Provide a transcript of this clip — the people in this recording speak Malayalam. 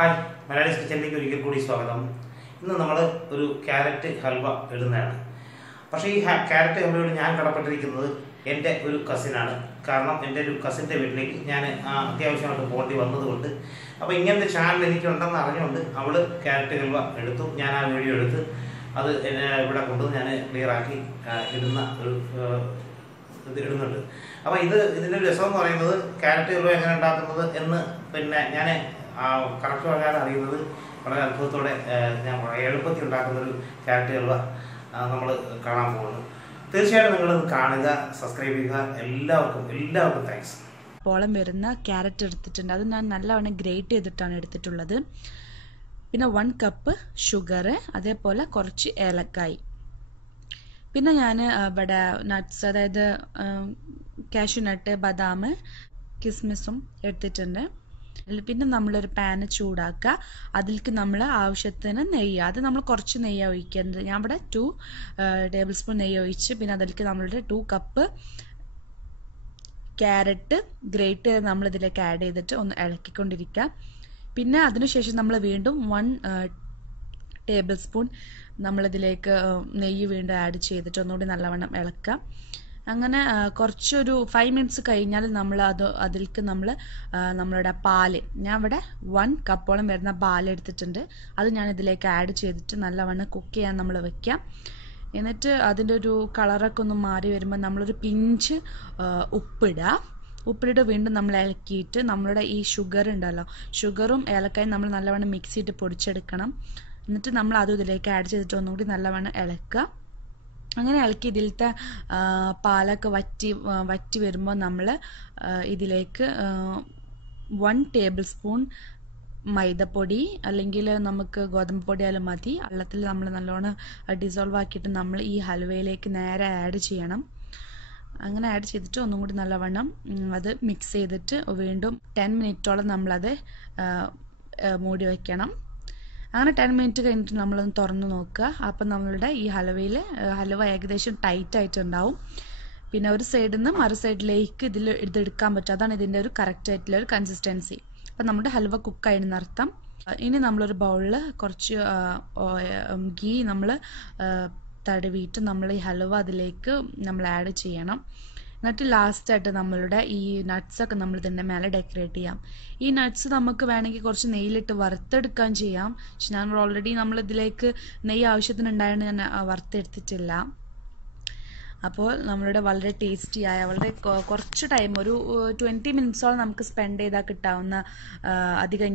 ഹായ് മലയാളി കിച്ചണിലേക്ക് ഒരിക്കൽ കൂടി സ്വാഗതം. ഇന്ന് നമ്മൾ ഒരു ക്യാരറ്റ് ഹൽവ ഇടുന്നതാണ്. പക്ഷേ ഈ ക്യാരറ്റ് ഹൽവയോട് ഞാൻ കടപ്പെട്ടിരിക്കുന്നത് എൻ്റെ ഒരു കസിനാണ്. കാരണം എൻ്റെ ഒരു കസിൻ്റെ വീട്ടിലേക്ക് ഞാൻ അത്യാവശ്യമായിട്ട് പോകേണ്ടി വന്നതുകൊണ്ട്, അപ്പോൾ ഇങ്ങനത്തെ ചാനൽ എനിക്കുണ്ടെന്ന് അറിഞ്ഞുകൊണ്ട് അവൾ ക്യാരറ്റ് ഹൽവ എടുത്തു. ഞാൻ ആ വീഡിയോ എടുത്ത് അത് ഇവിടെ കൊണ്ടുവന്ന് ഞാൻ ക്ലിയറാക്കി ഇടുന്ന ഒരു ഇത് ഇടുന്നുണ്ട്. അപ്പോൾ ഇതിൻ്റെ ഒരു രസം എന്ന് പറയുന്നത് ക്യാരറ്റ് ഹൽവ എങ്ങനെ ഉണ്ടാക്കുന്നത് എന്ന് ഞാൻ കറക്റ്റ് പറയാതെ അറിയുന്നത് വളരെ അത്ഭുതത്തോടെ ഞാൻ എളുപ്പത്തിൽ ഉണ്ടാക്കുന്നൊരു ക്യാരറ്റ് ഹൽവ നമ്മൾ കാണാൻ പോകുന്നു. തീർച്ചയായിട്ടും നിങ്ങളത് കാണുക, സബ്സ്ക്രൈബ് ചെയ്യുക. എല്ലാവർക്കും താങ്ക്സ്. പോളം വരുന്ന ക്യാരറ്റ് എടുത്തിട്ടുണ്ട്. അത് ഞാൻ നല്ലവണ്ണം ഗ്രേറ്റ് ചെയ്തിട്ടാണ് എടുത്തിട്ടുള്ളത്. പിന്നെ 1 കപ്പ് ഷുഗർ, അതേപോലെ കുറച്ച് ഏലക്കായി. പിന്നെ ഞാൻ ഇവിടെ നട്ട്സ്, അതായത് കാഷ്യൂ നട്ട്, ബദാം, കിസ്മിസും എടുത്തിട്ടുണ്ട്. പിന്നെ നമ്മളൊരു പാന് ചൂടാക്കുക. അതിലേക്ക് നമ്മൾ ആവശ്യത്തിന് നെയ്യ്, അത് നമ്മൾ കുറച്ച് നെയ്യ് ഒഴിക്കേണ്ടത്. ഞാൻ ഇവിടെ 2 ടേബിൾ സ്പൂൺ നെയ്യ് ഒഴിച്ച്, പിന്നെ അതിലേക്ക് നമ്മളുടെ 2 കപ്പ് ക്യാരറ്റ് ഗ്രേറ്റ് ചെയ്ത് നമ്മളിതിലേക്ക് ആഡ് ചെയ്തിട്ട് ഒന്ന് ഇളക്കിക്കൊണ്ടിരിക്കുക. പിന്നെ അതിനുശേഷം നമ്മൾ വീണ്ടും 1 ടേബിൾ സ്പൂൺ നമ്മളിതിലേക്ക് നെയ്യ് വീണ്ടും ആഡ് ചെയ്തിട്ട് ഒന്നുകൂടി നല്ലവണ്ണം ഇളക്കുക. അങ്ങനെ കുറച്ചൊരു 5 മിനിറ്റ്സ് കഴിഞ്ഞാൽ അതിലേക്ക് നമ്മളുടെ പാല്, ഞാൻ ഇവിടെ 1 കപ്പോളം വരുന്ന പാൽ എടുത്തിട്ടുണ്ട്. അത് ഞാൻ ഇതിലേക്ക് ആഡ് ചെയ്തിട്ട് നല്ലവണ്ണം കുക്ക് ചെയ്യാൻ നമ്മൾ വെക്കാം. എന്നിട്ട് അതിൻ്റെ ഒരു കളറൊക്കെ ഒന്ന് മാറി വരുമ്പോൾ നമ്മളൊരു പിഞ്ച് ഉപ്പിടുക. വീണ്ടും നമ്മൾ ഇളക്കിയിട്ട് നമ്മളുടെ ഈ ഷുഗർ ഉണ്ടല്ലോ, ഷുഗറും ഏലക്കായും നമ്മൾ നല്ലവണ്ണം മിക്സ് ചെയ്തിട്ട് പൊടിച്ചെടുക്കണം. എന്നിട്ട് നമ്മൾ അതും ഇതിലേക്ക് ആഡ് ചെയ്തിട്ട് ഒന്നുകൂടി നല്ലവണ്ണം ഇളക്കുക. അങ്ങനെ ഇളക്കി ഇതിലത്തെ പാലൊക്കെ വറ്റി വരുമ്പോൾ നമ്മൾ ഇതിലേക്ക് 1 ടേബിൾ സ്പൂൺ മൈദപ്പൊടി, അല്ലെങ്കിൽ നമുക്ക് ഗോതമ്പ് പൊടി ആയാലും മതി, വെള്ളത്തിൽ നമ്മൾ നല്ലോണം ഡിസോൾവ് ആക്കിയിട്ട് നമ്മൾ ഈ ഹൽവയിലേക്ക് നേരെ ആഡ് ചെയ്യണം. അങ്ങനെ ആഡ് ചെയ്തിട്ട് ഒന്നും കൂടി നല്ലവണ്ണം അത് മിക്സ് ചെയ്തിട്ട് വീണ്ടും 10 മിനിറ്റോളം നമ്മളത് മൂടി വയ്ക്കണം. അങ്ങനെ 10 മിനിറ്റ് കഴിഞ്ഞിട്ട് നമ്മളൊന്ന് തുറന്ന് നോക്കുക. അപ്പം നമ്മളുടെ ഈ ഹൽവ ഏകദേശം ടൈറ്റ് ആയിട്ടുണ്ടാവും. പിന്നെ ഒരു സൈഡിൽ നിന്ന് മറു സൈഡിലേക്ക് ഇതെടുക്കാൻ പറ്റും. അതാണ് ഇതിൻ്റെ ഒരു കറക്റ്റ് ആയിട്ടുള്ള ഒരു കൺസിസ്റ്റൻസി. അപ്പം നമ്മുടെ ഹൽവ കുക്കായെന്ന് അർത്ഥം. ഇനി നമ്മളൊരു ബൗളിൽ കുറച്ച് ഗീ നമ്മൾ തടവിയിട്ട് നമ്മൾ ഈ ഹൽവ അതിലേക്ക് നമ്മൾ ആഡ് ചെയ്യണം. എന്നിട്ട് ലാസ്റ്റായിട്ട് നമ്മളുടെ ഈ നട്ട്സൊക്കെ നമ്മൾ ഇതിൻ്റെ മേലെ ഡെക്കറേറ്റ് ചെയ്യാം. ഈ നട്ട്സ് നമുക്ക് വേണമെങ്കിൽ കുറച്ച് നെയ്യിലിട്ട് വറുത്തെടുക്കാൻ ചെയ്യാം. പക്ഷെ ഞാൻ ഓൾറെഡി നമ്മളിതിലേക്ക് നെയ്യ് ആവശ്യത്തിനുണ്ടായതുകൊണ്ട് ഞാൻ വറുത്തെടുത്തിട്ടില്ല. അപ്പോൾ നമ്മളുടെ വളരെ ടേസ്റ്റിയായ, വളരെ കുറച്ച് ടൈം, ഒരു 20 മിനിറ്റ്സോളം നമുക്ക് സ്പെൻഡ് ചെയ്താൽ കിട്ടാവുന്ന അധികം